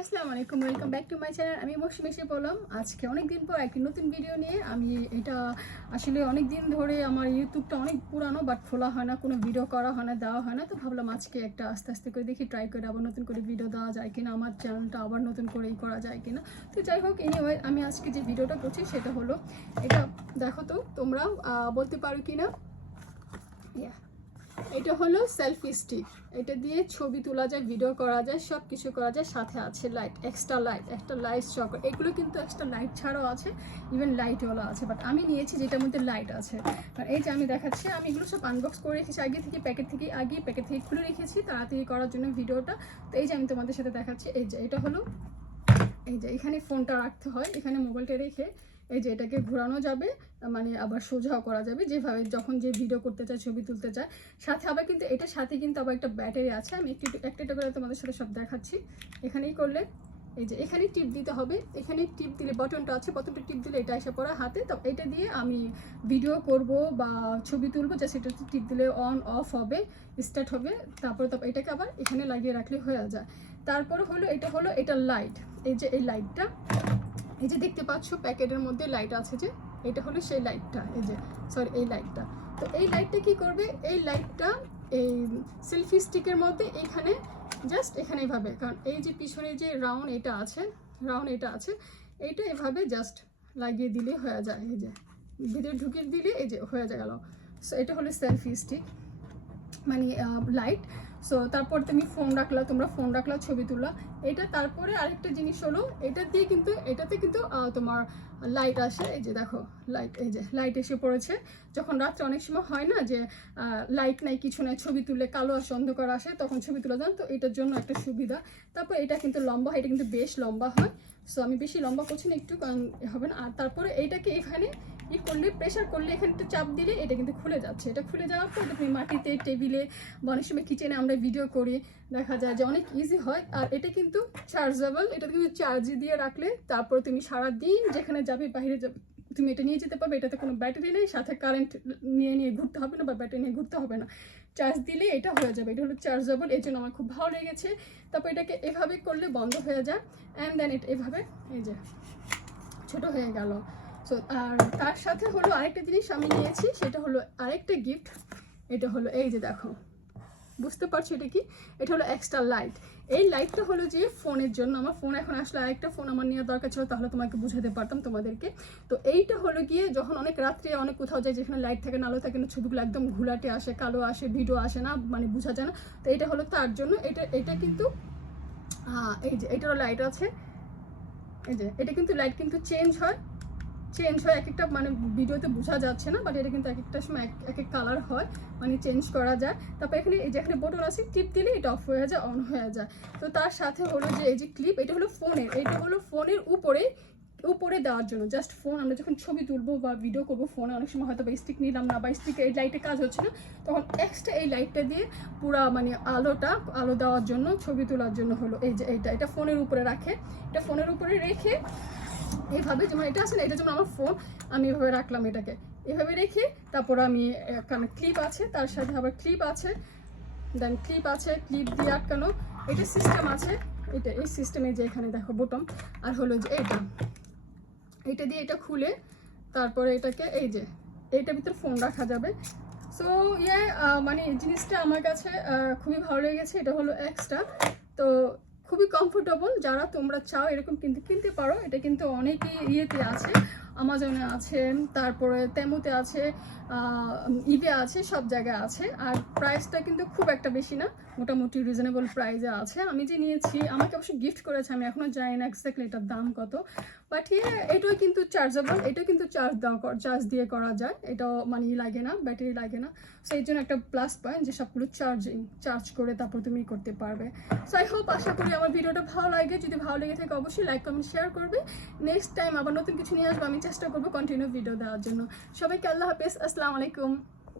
আসসালামু আলাইকুম welcome back to my channel আমি মৌসুমি এসে বললাম আজকে অনেক দিন পর একটি নতুন ভিডিও নিয়ে আমি এটা আসলে অনেক দিন ধরে আমার ইউটিউবটা অনেক পুরানো বাট খোলা হয় না, কোনো ভিডিও করা হয় না, দেওয়া হয় না। তো ভাবলাম আজকে একটা আস্তে আস্তে করে দেখি ট্রাই করে আবার নতুন করে ভিডিও দেওয়া যায় কিনা, আমার চ্যানেলটা আবার নতুন করেই করা যায় কিনা। তো যাই হোক এনিওয়ে আমি আজকে যে ভিডিওটা করছি সেটা হলো, এটা দেখো তো তোমরা বলতে পারো কিনা? Yeah. এটা হলো সেলফি স্টিক এটা দিয়ে ছবি তোলা যায় ভিডিও করা যায় সব কিছু করা যায়, সাথে আছে লাইট এক্সট্রা লাইট একটা লাইট শক এগুলো কিন্তু এক্সট্রা লাইট ছাড়াও আছে ইভেন লাইটওয়ালা আছে। বাট আমি নিয়েছি যেটার মধ্যে লাইট আছে। আর এই যে আমি দেখাচ্ছি, আমি এগুলো সব আনবক্স করে রেখেছি। আগে থেকে প্যাকেট থেকে আগে প্যাকেট থেকে খুলে রেখেছি, তাড়াতাড়ি করার জন্য ভিডিওটা তো এই যে আমি তোমাদের সাথে দেখাচ্ছি, এই যে, এটা হলো, এই যে এখানে ফোনটা রাখতে হয়, এখানে মোবাইলটা রেখে। এই যে এটাকে ঘোরানো যাবে মানে আবার সোজাও করা যাবে, যেভাবে যখন যে ভিডিও করতে চায়, ছবি তুলতে চায়। সাথে আবার কিন্তু, এটার সাথে কিন্তু আবার একটা ব্যাটারি আছে। আমি একটু, একটা একটা করে তোমাদের সাথে সব দেখাচ্ছি। এখানেই করলে, এই যে এখানে টিপ দিতে হবে। এখানে টিপ দিলে বটনটা আছে বটনটা টিপ দিলে এটা এসে পড়া হাতে। তো এটা দিয়ে আমি ভিডিও করব বা ছবি তুলবো যা সেটা টিপ দিলে অন অফ হবে স্টার্ট হবে। তারপরে তারপর এটাকে আবার এখানে লাগিয়ে রাখলে হয়ে যায়। তারপরে হলো, এটা হলো, এটা লাইট এই যে এই লাইটটা এই যে দেখতে পাচ্ছ প্যাকেটের মধ্যে লাইট আছে যে, এটা হলো সেই লাইটটা এই যে সরি এই লাইটটা তো এই লাইটটা কি করবে? এই লাইটটা এই সেলফি স্টিকের মধ্যে এখানে জাস্ট এখানে এভাবে, কারণ এই যে পিছনে যে রাউন্ড এটা আছে রাউন্ড এটা আছে এইটা এভাবে জাস্ট লাগিয়ে দিলে হয়ে যায়, এই যে। ভিতরে ঢুকিয়ে দিলে এই যে হয়ে গেল। সো এটা হলো সেলফি স্টিক মানে লাইট সো তারপর তুমি ফোন রাখলা, তোমরা ফোন রাখলা, ছবি তুললা। এটা তারপরে আরেকটা জিনিস হলো এটা দিয়ে কিন্তু, এটাতে কিন্তু তোমার লাইট আসে। এই যে দেখো লাইট এই যে লাইট এসে পড়েছে। যখন রাত্রে অনেক সময় হয় না যে লাইট নাই, কিছু নাই, ছবি তুললে কালো আসে, অন্ধকার আসে, তখন ছবি তুলে যান তো এটার জন্য একটা সুবিধা। তারপর এটা কিন্তু লম্বা হয়, এটা কিন্তু বেশ লম্বা হয়। সো আমি বেশি লম্বা করছি না, একটু হবে না। আর তারপরে এইটাকে এখানে ই করলে প্রেশার করলে, এখানে একটু চাপ দিলে এটা কিন্তু খুলে যাচ্ছে। এটা খুলে যাওয়ার পর তুমি মাটিতে টেবিলে বা অনেক সময় কিচেনে আমরা ভিডিও করি। দেখা যায় যে অনেক ইজি হয়। আর এটা কিন্তু চার্জেবল এটা কিন্তু চার্জ দিয়ে রাখলে তারপর তুমি সারা দিন যেখানে যাবে বাইরে যাবে তুমি এটা নিয়ে যেতে পারবে, এটাতে কোনো ব্যাটারি নেই, সাথে কারেন্ট নিয়ে নিয়ে ঘুরতে হবে না বা ব্যাটারি নিয়ে ঘুরতে হবে না। চার্জ দিলে এটা হয়ে যাবে, এটা হলো চার্জেবল এই জন্য আমার খুব ভালো লেগেছে। তারপর এটাকে এভাবে করলে বন্ধ হয়ে যায় অ্যান্ড দেন এটা এভাবে, এই যে, ছোট হয়ে গেল। সো আর তার সাথে হলো আরেকটা জিনিস আমি নিয়েছি, সেটা হলো আরেকটা গিফট এটা হলো, এই যে দেখো। বুঝতে পারছ এটা কি? এটা হলো এক্সট্রা লাইট এই লাইটটা হলো যে ফোনের জন্য। আমার ফোন এখন আসলে আরেকটা ফোন আমার নেওয়ার দরকার ছিল, তাহলে তোমাকে বুঝাতে পারতাম তোমাদেরকে। তো এইটা হলো গিয়ে যখন অনেক রাত্রে অনেক কোথাও যায় যেখানে লাইট থাকে না আলো থাকে, না, ছবিগুলো একদম ঘোলাটে আসে, কালো আসে, ভিডিও আসে না মানে বোঝা যায় না। তো এটা হলো তার জন্য। এটা এটা কিন্তু এই যে, এটারও লাইট আছে। এই যে, এটা কিন্তু লাইট কিন্তু চেঞ্জ হয়। চেঞ্জ হয়, এক একটা মানে ভিডিওতে বোঝা যাচ্ছে না বাট এটা কিন্তু এক একটা সময় এক- এক কালার হয় মানে চেঞ্জ করা যায়। তারপর এখানে এই যে এখানে বোটন আছে টিপ দিলে এটা অফ হয়ে যায় অন হয়ে যায়। তো তার সাথে হলো যে এই যে ক্লিপ এটা হলো ফোনের এটা হলো ফোনের উপরে উপরে দেওয়ার জন্য জাস্ট ফোন আমরা যখন ছবি তুলবো বা ভিডিও করব ফোনে অনেক সময় হয়তো বা স্টিক নিলাম না বা স্টিক এই লাইটে কাজ হচ্ছে না, তখন এক্সট্রা এই লাইটটা দিয়ে পুরো মানে আলোটা, আলো দেওয়ার জন্য, ছবি তোলার জন্য হলো এই যে এইটা, এটা ফোনের উপরে রাখে। এটা ফোনের উপরে রেখে এইভাবে যেমন এটা আছে না, এটা যেমন আমার ফোন আমি এভাবে রাখলাম এটাকে। এভাবে রেখে তারপর আমি কারণ ক্লিপ আছে, তার সাথে আবার ক্লিপ আছে দেন ক্লিপ আছে ক্লিপ দিয়ে আটকানো, এটা সিস্টেম আছে, এটা এই সিস্টেমে যে এখানে দেখো বোটম আর হলো যে এইটা। এইটা দিয়ে এটা খুলে তারপরে এটাকে এই যে, এইটার ভিতরে ফোন রাখা যাবে। সো ইয়ে মানে জিনিসটা আমার কাছে খুবই ভালো লেগেছে এটা হলো এক্সট্রা তো খুবই কমফোর্টেবল যারা তোমরা চাও এরকম কিনতে কিনতে পারো। এটা কিন্তু অনেকই ইয়েতে আছে, আমাজনে আছে, তারপরে তেমোতে আছে ইবে আছে, সব জায়গায় আছে। আর প্রাইসটা কিন্তু খুব একটা বেশি না। মোটামুটি রিজনেবল প্রাইসে আছে। আমি যে নিয়েছি, আমাকে অবশ্য গিফট করেছে, আমি এখনও জানি না এক্স্যাক্টলি এটার দাম কত। বাট ইয়ে এটাও কিন্তু চার্জেবল এটাও কিন্তু চার্জ দেওয়া চার্জ দিয়ে করা যায়। এটাও মানে লাগে না ব্যাটারি লাগে না। সো এই জন্য একটা প্লাস পয়েন্ট যে সবগুলো চার্জিং চার্জ করে তারপর তুমি করতে পারবে। সো আই হোপ আশা করি আমার ভিডিওটা ভালো লাগে। যদি ভালো লেগে থাকে, অবশ্যই লাইক কমেন্ট শেয়ার করবে। নেক্সট টাইম আবার নতুন কিছু নিয়ে আসব, আমি চেষ্টা করব কন্টিনিউ ভিডিও দেওয়ার জন্য। সবাইকে আল্লাহ হাফেজ, আসসালামু আলাইকুম।